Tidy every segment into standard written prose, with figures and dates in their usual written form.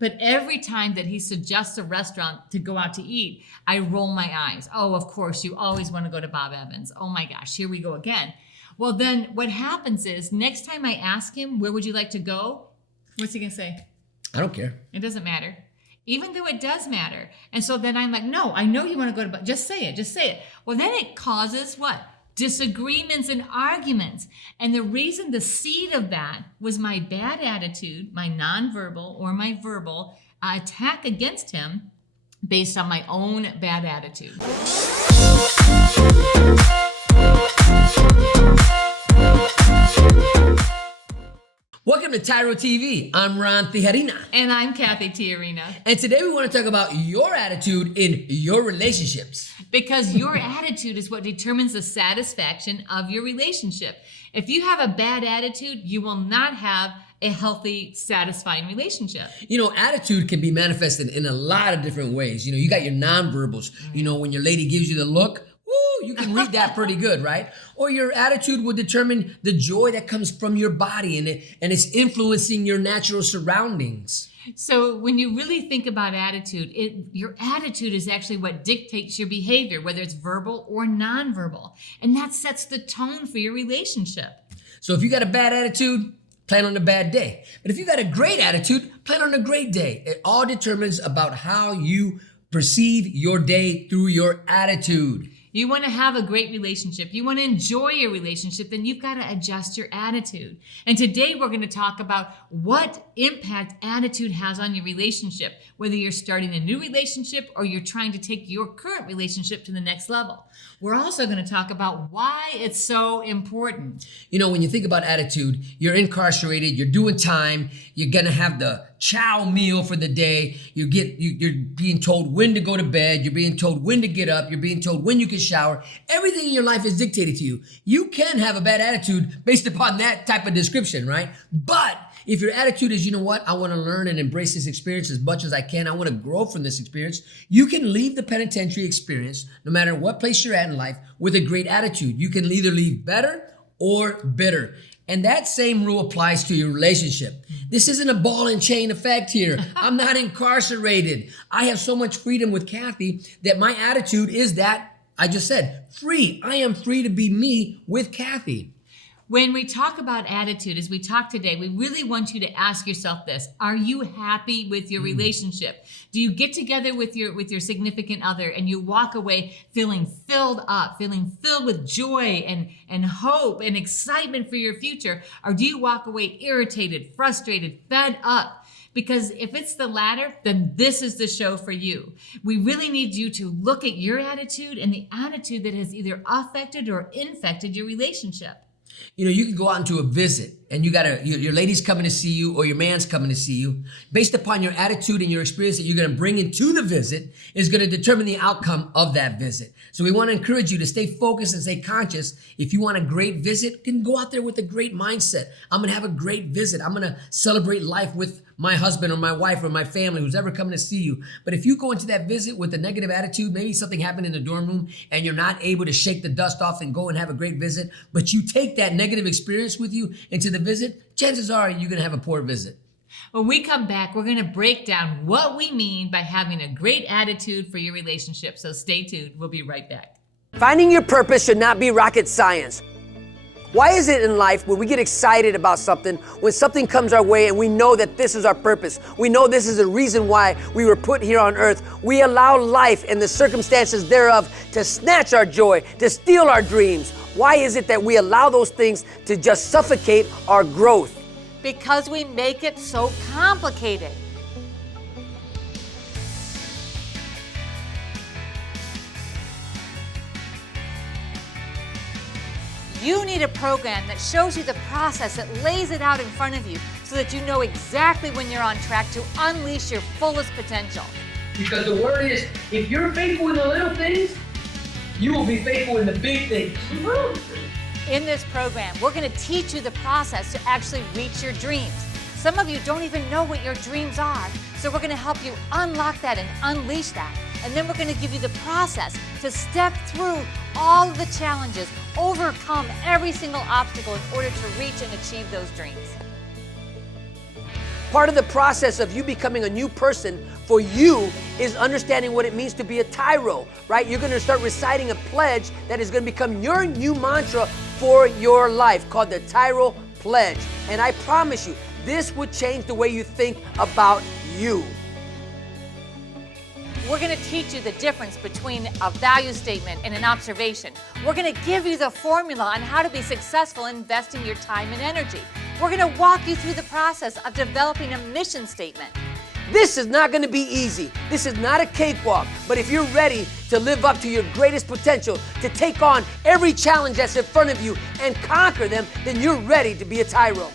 But every time that he suggests a restaurant to go out to eat, I roll my eyes. Oh, of course, you always want to go to Bob Evans. Oh my gosh, here we go again. Well, then what happens is next time I ask him, where would you like to go? What's he going to say? I don't care. It doesn't matter. Even though it does matter. And so then I'm like, no, I know you want to go to, just say it, just say it. Well, then it causes what? Disagreements and arguments. And the reason, the seed of that was my bad attitude, my nonverbal or my verbal attack against him based on my own bad attitude. Welcome to TYRO TV. I'm Ron and Cathy. And I'm Cathy Tijerina. And today we want to talk about your attitude in your relationships. Because your attitude is what determines the satisfaction of your relationship. If you have a bad attitude, you will not have a healthy, satisfying relationship. You know, attitude can be manifested in a lot of different ways. You know, you got your nonverbals. You know, when your lady gives you the look, woo, you can read that pretty good, right? Or your attitude will determine the joy that comes from your body, and it's influencing your natural surroundings. So when you really think about attitude, your attitude is actually what dictates your behavior, whether it's verbal or nonverbal. And that sets the tone for your relationship. So if you got a bad attitude, plan on a bad day. But if you got a great attitude, plan on a great day. It all determines about how you perceive your day through your attitude. You want to have a great relationship. You want to enjoy your relationship, then you've got to adjust your attitude. And today we're going to talk about what impact attitude has on your relationship, whether you're starting a new relationship or you're trying to take your current relationship to the next level. We're also going to talk about why it's so important. You know, when you think about attitude, you're incarcerated, you're doing time, you're going to have the chow meal for the day, you're being told when to go to bed, you're being told when to get up, you're being told when you can shower. Everything in your life is dictated to you. You can have a bad attitude based upon that type of description, right? But if your attitude is, you know what, I want to learn and embrace this experience as much as I can, I want to grow from this experience, you can leave the penitentiary experience, no matter what place you're at in life, with a great attitude. You can either leave better or bitter. And that same rule applies to your relationship. This isn't a ball and chain effect here. I'm not incarcerated. I have so much freedom with Cathy that my attitude is that I just said, free. I am free to be me with Cathy. When we talk about attitude, as we talk today, we really want you to ask yourself this. Are you happy with your relationship? Do you get together with your significant other and you walk away feeling filled up, feeling filled with joy and hope and excitement for your future? Or do you walk away irritated, frustrated, fed up? Because if it's the latter, then this is the show for you. We really need you to look at your attitude and the attitude that has either affected or infected your relationship. You know, you can go out into a visit and your lady's coming to see you or your man's coming to see you. Based upon your attitude and your experience that you're going to bring into the visit is going to determine the outcome of that visit. So we want to encourage you to stay focused and stay conscious. If you want a great visit, you can go out there with a great mindset. I'm going to have a great visit. I'm going to celebrate life with my husband or my wife or my family, who's ever coming to see you. But if you go into that visit with a negative attitude, maybe something happened in the dorm room and you're not able to shake the dust off and go and have a great visit, but you take that negative experience with you into the visit, chances are you're going to have a poor visit. When we come back, we're going to break down what we mean by having a great attitude for your relationship. So stay tuned. We'll be right back. Finding your purpose should not be rocket science. Why is it in life when we get excited about something, when something comes our way and we know that this is our purpose, we know this is the reason why we were put here on earth, we allow life and the circumstances thereof to snatch our joy, to steal our dreams? Why is it that we allow those things to just suffocate our growth? Because we make it so complicated. You need a program that shows you the process, that lays it out in front of you so that you know exactly when you're on track to unleash your fullest potential. Because the word is, if you're faithful in the little things, you will be faithful in the big things. In this program, we're going to teach you the process to actually reach your dreams. Some of you don't even know what your dreams are, so we're going to help you unlock that and unleash that. And then we're going to give you the process to step through all of the challenges, overcome every single obstacle in order to reach and achieve those dreams. Part of the process of you becoming a new person for you is understanding what it means to be a TYRO, right? You're gonna start reciting a pledge that is gonna become your new mantra for your life, called the TYRO Pledge. And I promise you, this would change the way you think about you. We're going to teach you the difference between a value statement and an observation. We're going to give you the formula on how to be successful investing your time and energy. We're going to walk you through the process of developing a mission statement. This is not going to be easy. This is not a cakewalk. But if you're ready to live up to your greatest potential, to take on every challenge that's in front of you and conquer them, then you're ready to be a TYRO.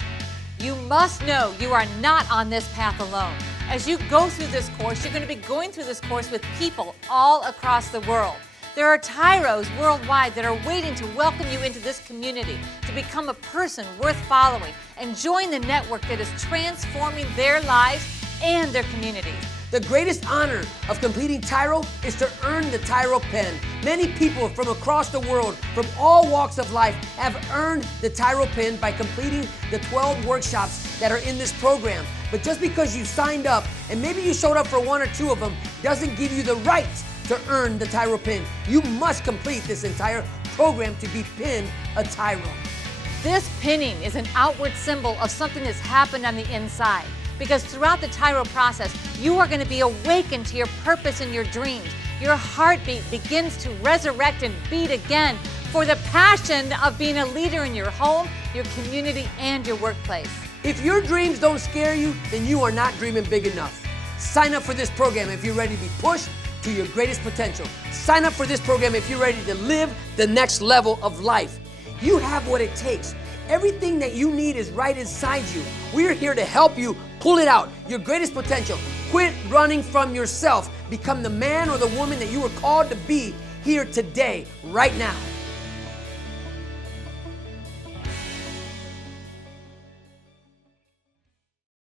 You must know you are not on this path alone. As you go through this course, you're going to be going through this course with people all across the world. There are TYROs worldwide that are waiting to welcome you into this community, to become a person worth following and join the network that is transforming their lives and their communities. The greatest honor of completing TYRO is to earn the TYRO pen. Many people from across the world, from all walks of life, have earned the TYRO pen by completing the 12 workshops that are in this program. But just because you signed up, and maybe you showed up for one or two of them, doesn't give you the right to earn the TYRO pen. You must complete this entire program to be pinned a TYRO. This pinning is an outward symbol of something that's happened on the inside. Because throughout the TYRO process, you are going to be awakened to your purpose and your dreams. Your heartbeat begins to resurrect and beat again for the passion of being a leader in your home, your community, and your workplace. If your dreams don't scare you, then you are not dreaming big enough. Sign up for this program if you're ready to be pushed to your greatest potential. Sign up for this program if you're ready to live the next level of life. You have what it takes. Everything that you need is right inside you. We're here to help you pull it out, your greatest potential. Quit running from yourself. Become the man or the woman that you were called to be here today, right now.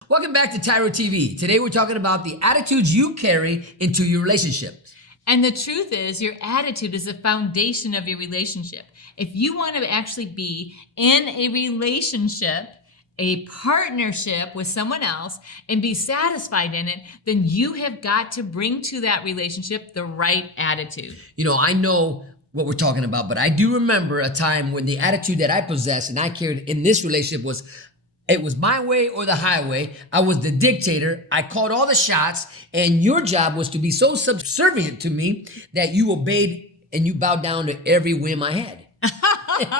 Welcome back to TYRO TV. Today we're talking about the attitudes you carry into your relationship. And the truth is, your attitude is the foundation of your relationship. If you want to actually be in a relationship, a partnership with someone else, and be satisfied in it, then you have got to bring to that relationship the right attitude. You know, I know what we're talking about, but I do remember a time when the attitude that I possessed and I carried in this relationship was, it was my way or the highway. I was the dictator. I called all the shots, and your job was to be so subservient to me that you obeyed and you bowed down to every whim I had.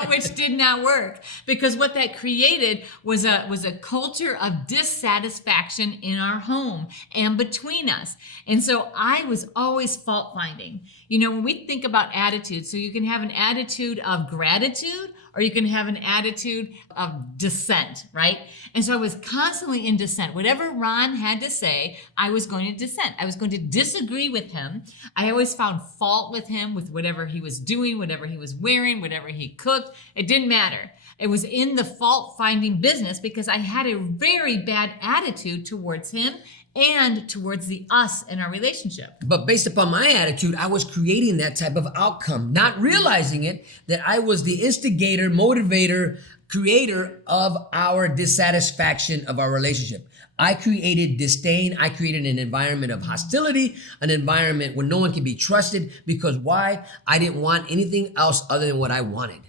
Which did not work, because what that created was a culture of dissatisfaction in our home and between us. And so I was always fault finding. You know, when we think about attitude, so you can have an attitude of gratitude or you can have an attitude of dissent, right? And so I was constantly in dissent. Whatever Ron had to say, I was going to dissent. I was going to disagree with him. I always found fault with him with whatever he was doing, whatever he was wearing, whatever he cooked. It didn't matter. It was in the fault-finding business because I had a very bad attitude towards him and towards the us in our relationship. But based upon my attitude, I was creating that type of outcome, not realizing it, that I was the instigator, motivator, creator of our dissatisfaction of our relationship. I created disdain. I created an environment of hostility, an environment where no one can be trusted, because why? I didn't want anything else other than what I wanted.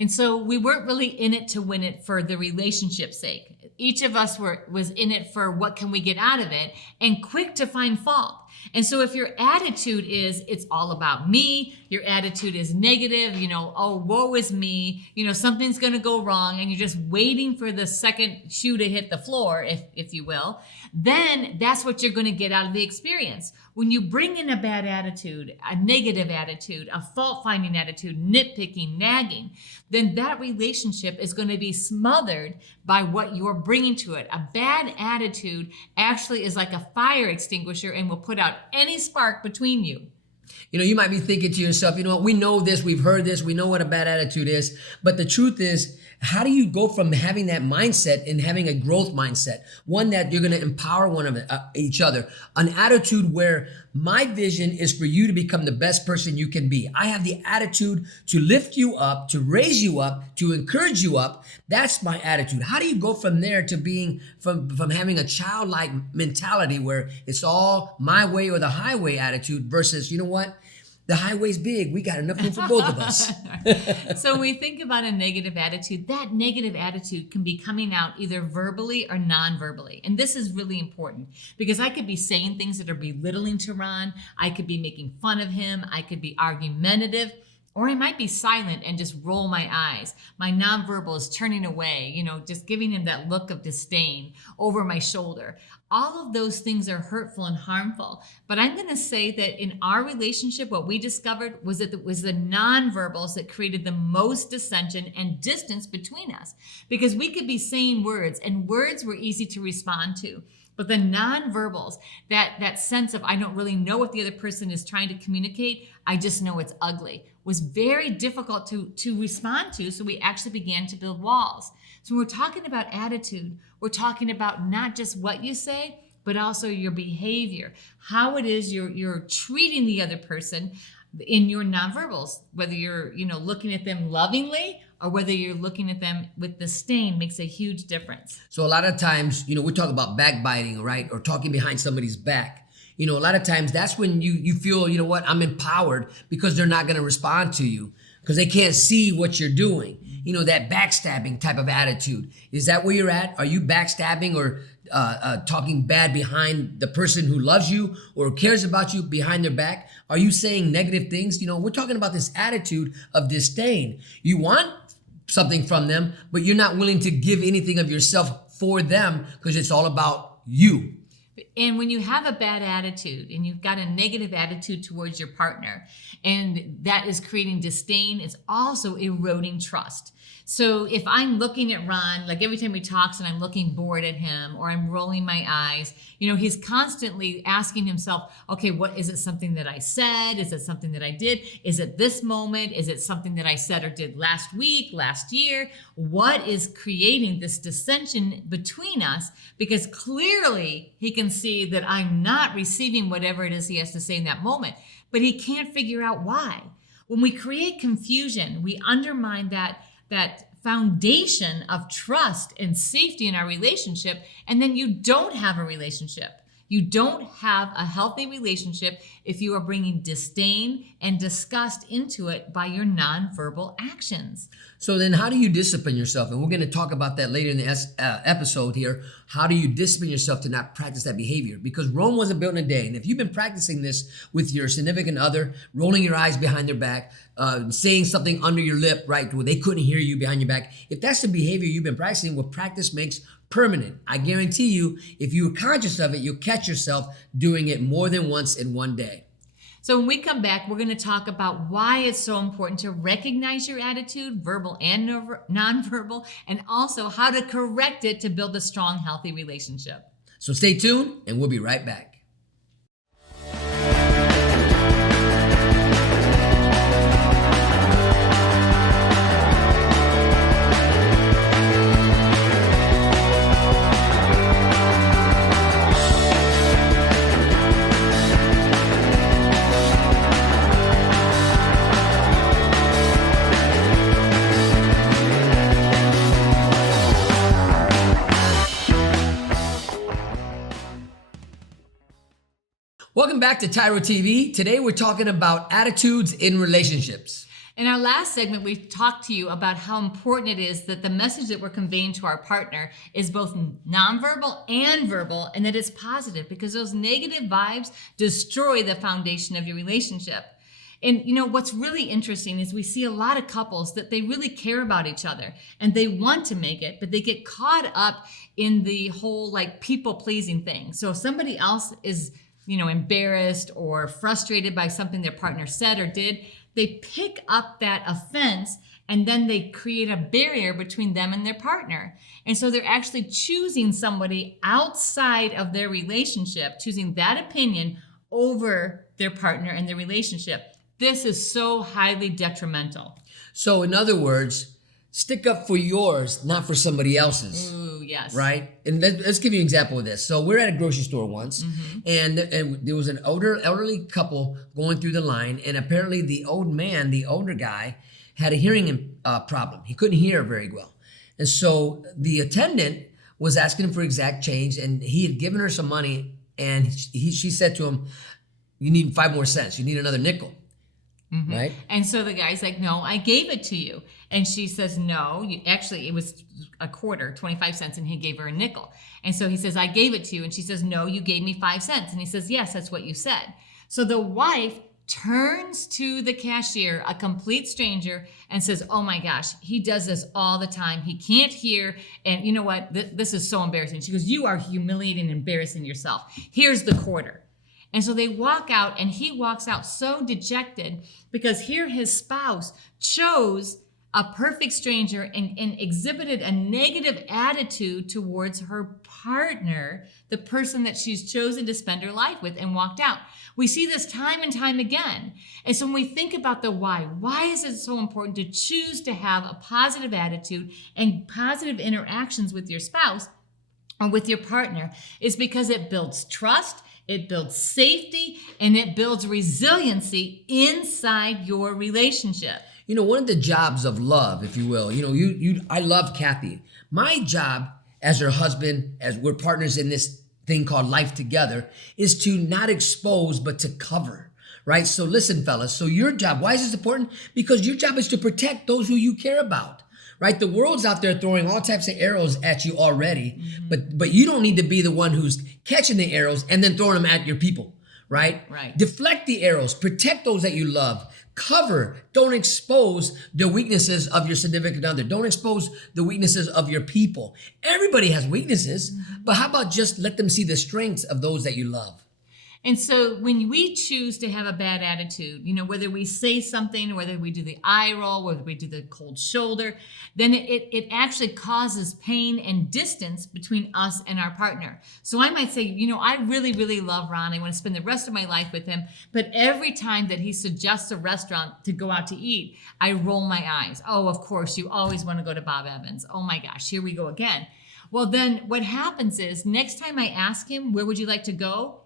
And so we weren't really in it to win it for the relationship's sake. Each of us was in it for what can we get out of it, and quick to find fault. And so if your attitude is, it's all about me, your attitude is negative, you know, oh, woe is me, you know, something's going to go wrong, and you're just waiting for the second shoe to hit the floor, if you will, then that's what you're going to get out of the experience. When you bring in a bad attitude, a negative attitude, a fault-finding attitude, nitpicking, nagging, then that relationship is going to be smothered by what you're bringing to it. A bad attitude actually is like a fire extinguisher and will put out any spark between you. You know, you might be thinking to yourself, you know what, we know this, we've heard this, we know what a bad attitude is. But the truth is, how do you go from having that mindset and having a growth mindset? One that you're going to empower each other. An attitude where my vision is for you to become the best person you can be. I have the attitude to lift you up, to raise you up, to encourage you up. That's my attitude. How do you go from there to being, from having a childlike mentality where it's all my way or the highway attitude versus, you know what? The highway's big. We got enough room for both of us. So when we think about a negative attitude, that negative attitude can be coming out either verbally or non-verbally. And this is really important because I could be saying things that are belittling to Ron. I could be making fun of him. I could be argumentative. Or I might be silent and just roll my eyes. My nonverbal is turning away, you know, just giving him that look of disdain over my shoulder. All of those things are hurtful and harmful. But I'm going to say that in our relationship, what we discovered was that it was the nonverbals that created the most dissension and distance between us. Because we could be saying words, and words were easy to respond to. But the nonverbals, that sense of I don't really know what the other person is trying to communicate, I just know it's ugly, was very difficult to respond to. So we actually began to build walls. So when we're talking about attitude, we're talking about not just what you say, but also your behavior, how it is you're treating the other person in your nonverbals, whether you're, you know, looking at them lovingly or whether you're looking at them with disdain makes a huge difference. So a lot of times, you know, we talk about backbiting, right? Or talking behind somebody's back. You know, a lot of times that's when you feel, you know what, I'm empowered because they're not going to respond to you because they can't see what you're doing. You know, that backstabbing type of attitude. Is that where you're at? Are you backstabbing or talking bad behind the person who loves you or cares about you behind their back? Are you saying negative things? You know, we're talking about this attitude of disdain. You want something from them, but you're not willing to give anything of yourself for them because it's all about you. And when you have a bad attitude and you've got a negative attitude towards your partner, and that is creating disdain, it's also eroding trust. So if I'm looking at Ron, like every time he talks and I'm looking bored at him or I'm rolling my eyes, you know, he's constantly asking himself, okay, what is it, something that I said? Is it something that I did? Is it this moment? Is it something that I said or did last week, last year? What is creating this dissension between us? Because clearly he can see that I'm not receiving whatever it is he has to say in that moment, but he can't figure out why. When we create confusion, we undermine that foundation of trust and safety in our relationship, and then you don't have a relationship. You don't have a healthy relationship if you are bringing disdain and disgust into it by your nonverbal actions. So then how do you discipline yourself? And we're going to talk about that later in the episode here. How do you discipline yourself to not practice that behavior? Because Rome wasn't built in a day. And if you've been practicing this with your significant other, rolling your eyes behind their back, saying something under your lip, right, where they couldn't hear you behind your back, if that's the behavior you've been practicing, well, practice makes permanent. I guarantee you, if you're conscious of it, you'll catch yourself doing it more than once in one day. So when we come back, we're going to talk about why it's so important to recognize your attitude, verbal and nonverbal, and also how to correct it to build a strong, healthy relationship. So stay tuned, and we'll be right back. Welcome back to TYRO TV. Today we're talking about attitudes in relationships. In our last segment, we talked to you about how important it is that the message that we're conveying to our partner is both nonverbal and verbal, and that it's positive, because those negative vibes destroy the foundation of your relationship. And you know, what's really interesting is we see a lot of couples that they really care about each other and they want to make it, but they get caught up in the whole like people-pleasing thing. So if somebody else is, you know, embarrassed or frustrated by something their partner said or did, they pick up that offense and then they create a barrier between them and their partner. And so they're actually choosing somebody outside of their relationship, choosing that opinion over their partner and their relationship. This is so highly detrimental. So in other words, stick up for yours, not for somebody else's. Ooh, yes. Right? And let's give you an example of this. So we're at a grocery store once, and there was an elderly couple going through the line, and apparently the older guy, had a hearing problem. He couldn't hear very well. And so the attendant was asking him for exact change, and he had given her some money, and she said to him, "You need 5 more cents. You need another nickel." Right? And so the guy's like, "No, I gave it to you." And she says, "No, actually it was a quarter, 25 cents, and he gave her a nickel." And so he says, "I gave it to you." And she says, "No, you gave me 5 cents." And he says, "Yes, that's what you said." So the wife turns to the cashier, a complete stranger, and says, "Oh my gosh, he does this all the time. He can't hear. And you know what? This is so embarrassing." She goes, "You are humiliating and embarrassing yourself. Here's the quarter." And so they walk out, and he walks out so dejected because here his spouse chose a perfect stranger and exhibited a negative attitude towards her partner, the person that she's chosen to spend her life with, and walked out. We see this time and time again. And so when we think about the why is it so important to choose to have a positive attitude and positive interactions with your spouse or with your partner, is because it builds trust, it builds safety, and it builds resiliency inside your relationship. You know, one of the jobs of love, if you will, I love Cathy. My job as her husband, as we're partners in this thing called life together, is to not expose, but to cover, right? So listen, fellas, so your job, why is this important? Because your job is to protect those who you care about, right? The world's out there throwing all types of arrows at you already, but you don't need to be the one who's catching the arrows and then throwing them at your people, right? Right. Deflect the arrows, protect those that you love. Cover, don't expose the weaknesses of your significant other. Don't expose the weaknesses of your people. Everybody has weaknesses, but how about just let them see the strengths of those that you love? And so when we choose to have a bad attitude, whether we say something, whether we do the eye roll, whether we do the cold shoulder, then it actually causes pain and distance between us and our partner. So I might say, I really, really love Ron. I want to spend the rest of my life with him. But every time that he suggests a restaurant to go out to eat, I roll my eyes. Oh, of course, you always want to go to Bob Evans. Oh my gosh, here we go again. Well, then what happens is next time I ask him, where would you like to go?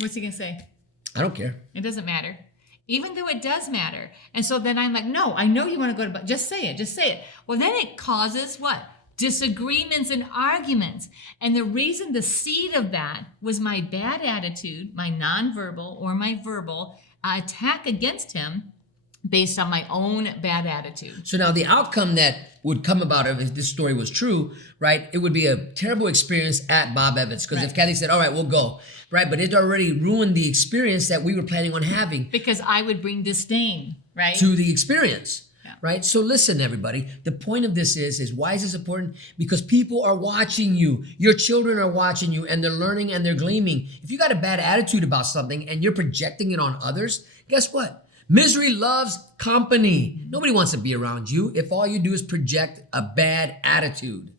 What's he going to say? I don't care. It doesn't matter. Even though it does matter. And so then I'm like, no, I know you want to go to, just say it, just say it. Well, then it causes what? Disagreements and arguments. And the reason, the seed of that was my bad attitude, my nonverbal or my verbal attack against him based on my own bad attitude. So now the outcome that would come about if this story was true, right? It would be a terrible experience at Bob Evans. Because if Cathy said, all right, we'll go, right? But it already ruined the experience that we were planning on having. Because I would bring disdain, right? To the experience, yeah. Right? So listen, everybody, the point of this is why is this important? Because people are watching you. Your children are watching you, and they're learning and they're gleaming. If you got a bad attitude about something and you're projecting it on others, guess what? Misery loves company. Nobody wants to be around you if all you do is project a bad attitude.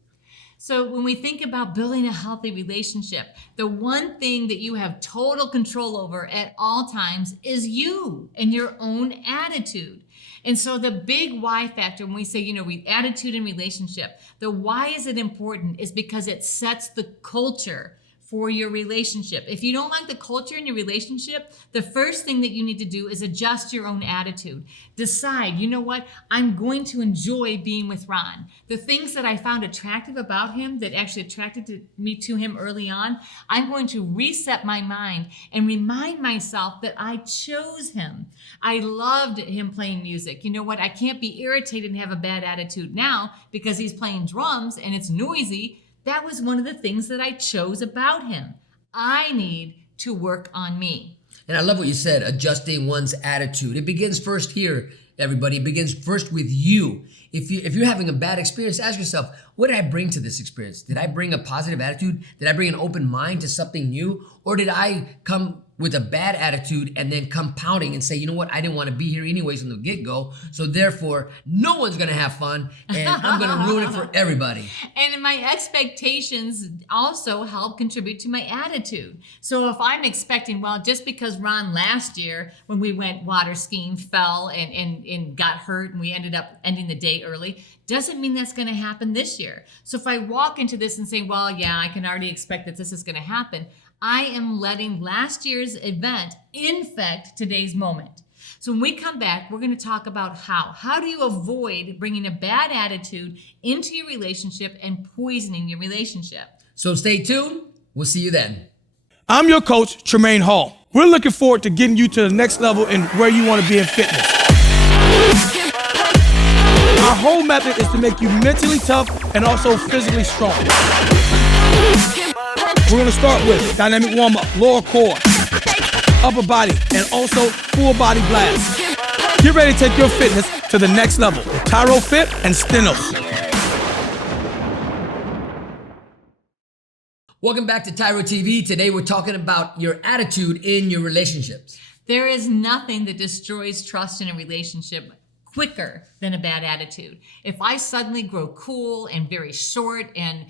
So when we think about building a healthy relationship, the one thing that you have total control over at all times is you and your own attitude. And so the big why factor, when we say, attitude in relationship, the why is it important is because it sets the culture for your relationship. If you don't like the culture in your relationship, the first thing that you need to do is adjust your own attitude. Decide, you know what? I'm going to enjoy being with Ron. The things that I found attractive about him that actually attracted me to him early on, I'm going to reset my mind and remind myself that I chose him. I loved him playing music. You know what? I can't be irritated and have a bad attitude now because he's playing drums and it's noisy. That was one of the things that I chose about him. I need to work on me. And I love what you said, adjusting one's attitude. It begins first here, everybody. It begins first with you. If you're having a bad experience, ask yourself, what did I bring to this experience? Did I bring a positive attitude? Did I bring an open mind to something new? Or did I come with a bad attitude and then compounding and say, you know what, I didn't want to be here anyways from the get-go, so therefore no one's gonna have fun and I'm gonna ruin it for everybody. And my expectations also help contribute to my attitude. So if I'm expecting, well, just because Ron last year when we went water skiing fell and got hurt and we ended up ending the day early, doesn't mean that's going to happen this year. So if I walk into this and say, well, yeah, I can already expect that this is going to happen, I am letting last year's event infect today's moment. So when we come back, we're going to talk about how do you avoid bringing a bad attitude into your relationship and poisoning your relationship. So stay tuned. We'll see you then. I'm your coach, Tremaine Hall. We're looking forward to getting you to the next level in where you want to be in fitness. Our whole method is to make you mentally tough and also physically strong. We're going to start with dynamic warm-up, lower core, upper body, and also full body blast. Get ready to take your fitness to the next level with TYRO Fit and Stenos. Welcome back to TYRO TV. Today we're talking about your attitude in your relationships. There is nothing that destroys trust in a relationship quicker than a bad attitude. If I suddenly grow cool and very short and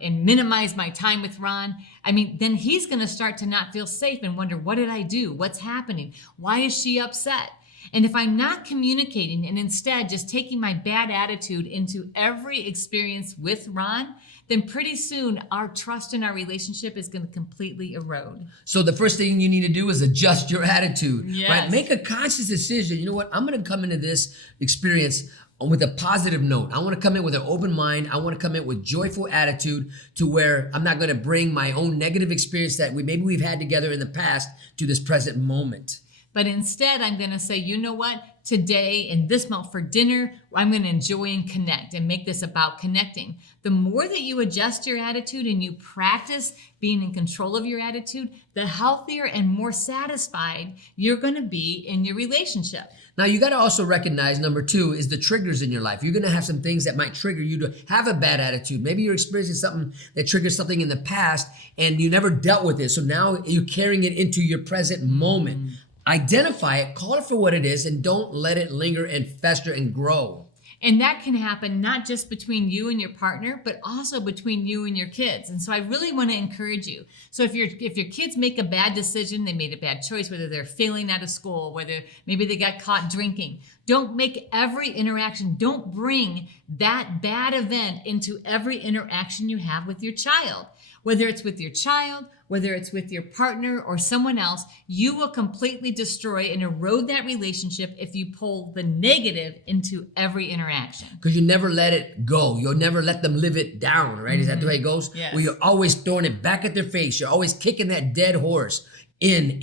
minimize my time with Ron, then he's going to start to not feel safe and wonder, what did I do? What's happening? Why is she upset? And if I'm not communicating and instead just taking my bad attitude into every experience with Ron, then pretty soon our trust in our relationship is going to completely erode. So the first thing you need to do is adjust your attitude, Yes. right? Make a conscious decision. You know what? I'm going to come into this experience with a positive note. I want to come in with an open mind. I want to come in with joyful attitude to where I'm not going to bring my own negative experience that we've had together in the past to this present moment. But instead, I'm going to say, you know what? Today, in this month for dinner, I'm going to enjoy and connect and make this about connecting. The more that you adjust your attitude and you practice being in control of your attitude, the healthier and more satisfied you're going to be in your relationship. Now, you got to also recognize, number two, is the triggers in your life. You're going to have some things that might trigger you to have a bad attitude. Maybe you're experiencing something that triggers something in the past and you never dealt with it. So now you're carrying it into your present moment. Identify it, call it for what it is, and don't let it linger and fester and grow. And that can happen not just between you and your partner, but also between you and your kids. And so I really want to encourage you. So if your kids make a bad decision, they made a bad choice, whether they're failing out of school, whether maybe they got caught drinking, don't make every interaction, don't bring that bad event into every interaction you have with your child. Whether it's with your child, whether it's with your partner or someone else, you will completely destroy and erode that relationship if you pull the negative into every interaction. Because you never let it go. You'll never let them live it down, right? Is that the way it goes? Yes. Where you're always throwing it back at their face. You're always kicking that dead horse in,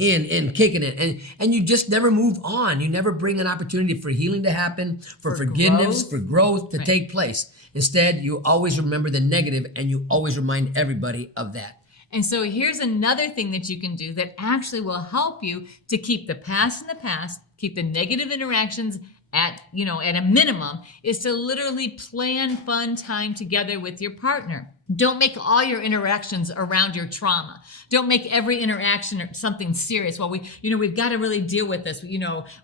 kicking it. And you just never move on. You never bring an opportunity for healing to happen, for forgiveness, for growth to take place. Instead, you always remember the negative and you always remind everybody of that. And so here's another thing that you can do that actually will help you to keep the past in the past, keep the negative interactions at a minimum, is to literally plan fun time together with your partner. Don't make all your interactions around your trauma. Don't make every interaction something serious. Well, we've got to really deal with this,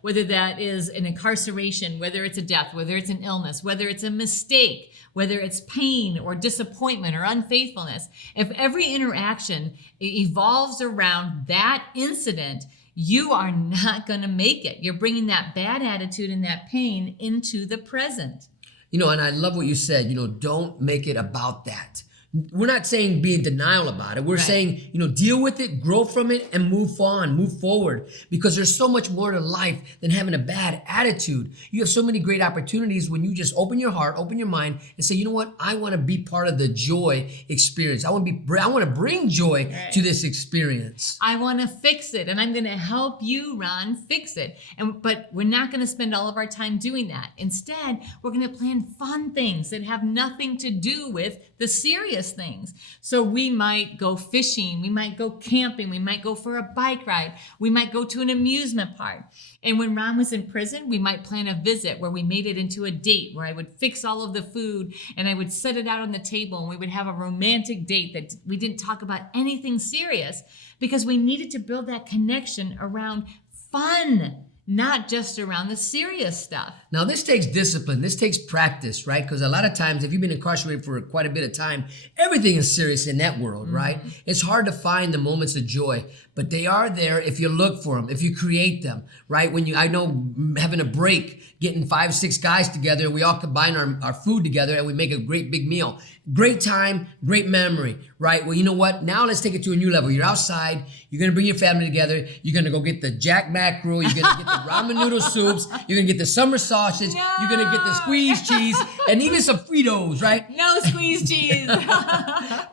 whether that is an incarceration, whether it's a death, whether it's an illness, whether it's a mistake, whether it's pain or disappointment or unfaithfulness. If every interaction evolves around that incident, you are not going to make it. You're bringing that bad attitude and that pain into the present. And I love what you said, don't make it about that. We're not saying be in denial about it. We're saying, deal with it, grow from it, and move on, move forward. Because there's so much more to life than having a bad attitude. You have so many great opportunities when you just open your heart, open your mind, and say, you know what? I want to be part of the joy experience. I want to bring joy to this experience. I want to fix it, and I'm going to help you, Ron, fix it. But we're not going to spend all of our time doing that. Instead, we're going to plan fun things that have nothing to do with the serious serious things. So we might go fishing, we might go camping, we might go for a bike ride, we might go to an amusement park. And when Ron was in prison, we might plan a visit where we made it into a date, where I would fix all of the food and I would set it out on the table, and we would have a romantic date that we didn't talk about anything serious, because we needed to build that connection around fun, not just around the serious stuff. Now, this takes discipline. This takes practice, right? Because a lot of times, if you've been incarcerated for quite a bit of time, everything is serious in that world, right? It's hard to find the moments of joy, but they are there if you look for them, if you create them, right? I know having a break, getting 5, 6 guys together, and we all combine our food together and we make a great big meal. Great time, great memory, right? Well, you know what? Now let's take it to a new level. You're outside. You're going to bring your family together. You're going to go get the Jack mackerel. You're going to get the ramen noodle soups. You're going to get the summer sausage. No. You're going to get the squeezed cheese and even some Fritos, right? No squeeze cheese.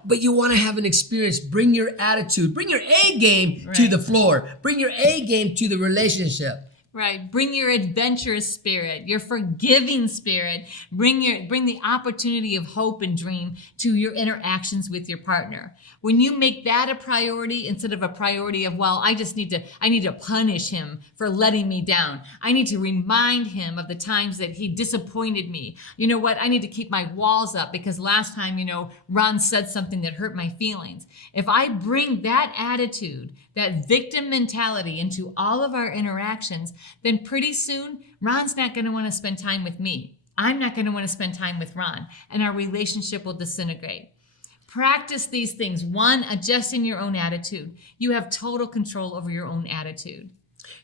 But you want to have an experience. Bring your attitude. Bring your A game to the floor. Bring your A game to the relationship. Right. Bring your adventurous spirit, your forgiving spirit. Bring the opportunity of hope and dream to your interactions with your partner. When you make that a priority instead of a priority of, well, I need to punish him for letting me down. I need to remind him of the times that he disappointed me. You know what? I need to keep my walls up because last time, Ron said something that hurt my feelings. If I bring that attitude, that victim mentality into all of our interactions, then pretty soon, Ron's not going to want to spend time with me. I'm not going to want to spend time with Ron, and our relationship will disintegrate. Practice these things. 1, adjusting your own attitude. You have total control over your own attitude.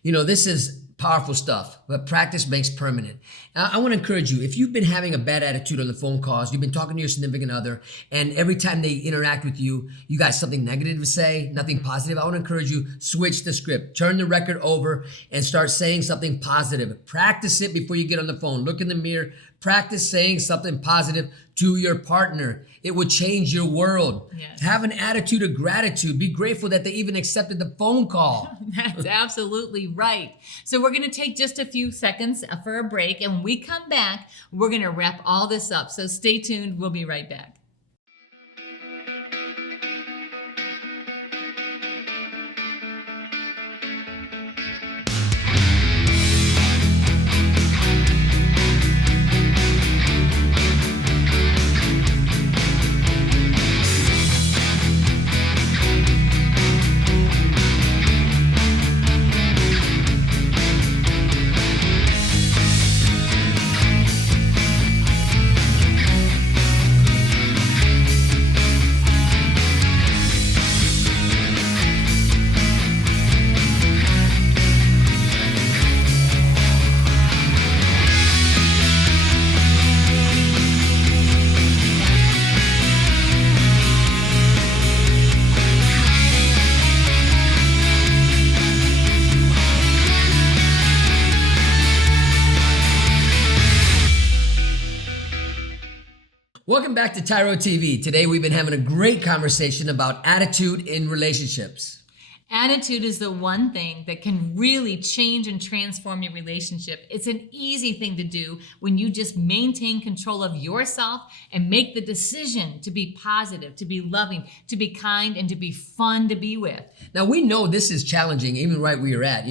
This is powerful stuff, but practice makes permanent. I want to encourage you, if you've been having a bad attitude on the phone calls, you've been talking to your significant other, and every time they interact with you, you got something negative to say, nothing positive, I want to encourage you, switch the script, turn the record over, and start saying something positive. Practice it before you get on the phone. Look in the mirror, practice saying something positive to your partner. It will change your world. Yes. Have an attitude of gratitude. Be grateful that they even accepted the phone call. That's absolutely right. So we're going to take just a few seconds for a break. And when we come back, we're going to wrap all this up. So stay tuned. We'll be right back. Welcome back to TYRO TV. Today we've been having a great conversation about attitude in relationships. Attitude is the one thing that can really change and transform your relationship. It's an easy thing to do when you just maintain control of yourself and make the decision to be positive, to be loving, to be kind, and to be fun to be with. Now, we know this is challenging, even right where you're at.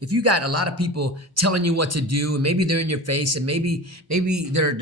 If you got a lot of people telling you what to do, and maybe they're in your face, and maybe they're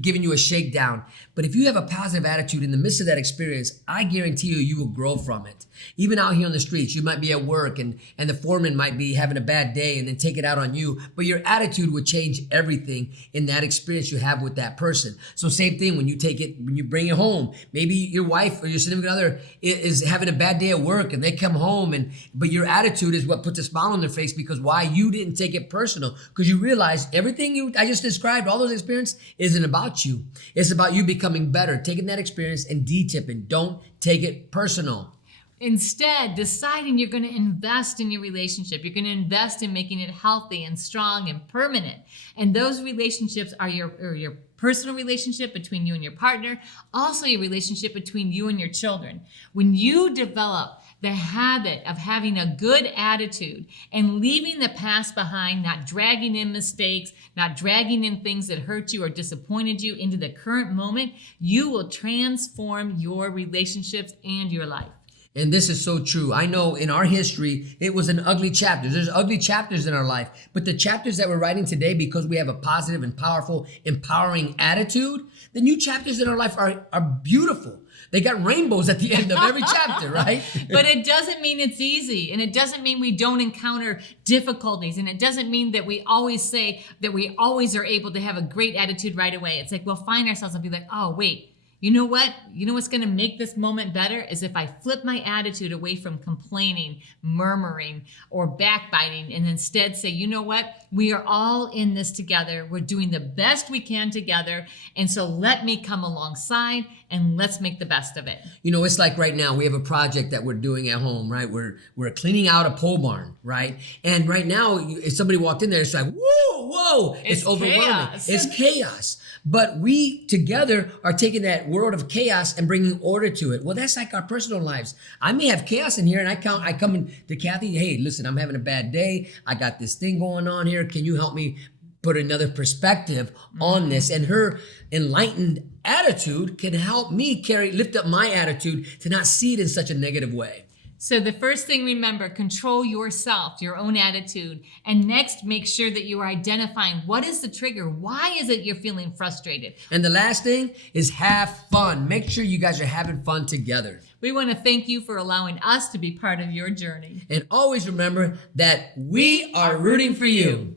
giving you a shakedown. But if you have a positive attitude in the midst of that experience, I guarantee you will grow from it. Even out here on the streets, you might be at work and the foreman might be having a bad day and then take it out on you, but your attitude would change everything in that experience you have with that person. So same thing when you bring it home. Maybe your wife or your significant other is having a bad day at work and they come home, but your attitude is what puts a smile on their face because why? You didn't take it personal because you realize everything I just described, all those experiences, isn't about you. It's about you becoming better, taking that experience and D-tipping. Don't take it personal. Instead, deciding you're going to invest in your relationship. You're going to invest in making it healthy and strong and permanent. And those relationships are your personal relationship between you and your partner, also your relationship between you and your children. When you develop the habit of having a good attitude and leaving the past behind, not dragging in mistakes, not dragging in things that hurt you or disappointed you into the current moment, you will transform your relationships and your life. And this is so true. I know in our history, it was an ugly chapter. There's ugly chapters in our life. But the chapters that we're writing today, because we have a positive and powerful, empowering attitude, the new chapters in our life are beautiful. They got rainbows at the end of every chapter, right? But it doesn't mean it's easy. And it doesn't mean we don't encounter difficulties. And it doesn't mean that we always say that we always are able to have a great attitude right away. It's like we'll find ourselves and be like, oh, wait. You know what? You know what's going to make this moment better is if I flip my attitude away from complaining, murmuring, or backbiting, and instead say, you know what? We are all in this together. We're doing the best we can together. And so let me come alongside and let's make the best of it. You know, it's like right now we have a project that we're doing at home, right? We're cleaning out a pole barn, right? And right now, if somebody walked in there, it's like, whoa, it's overwhelming. Chaos. It's chaos. But we together are taking that world of chaos and bringing order to it. Well, that's like our personal lives. I may have chaos in here, and I come in to Cathy, hey, listen, I'm having a bad day. I got this thing going on here. Can you help me put another perspective on this? And her enlightened attitude can help me lift up my attitude to not see it in such a negative way. So the first thing, remember, control yourself, your own attitude. And next, make sure that you are identifying what is the trigger? Why is it you're feeling frustrated? And the last thing is have fun. Make sure you guys are having fun together. We want to thank you for allowing us to be part of your journey. And always remember that we are rooting for you.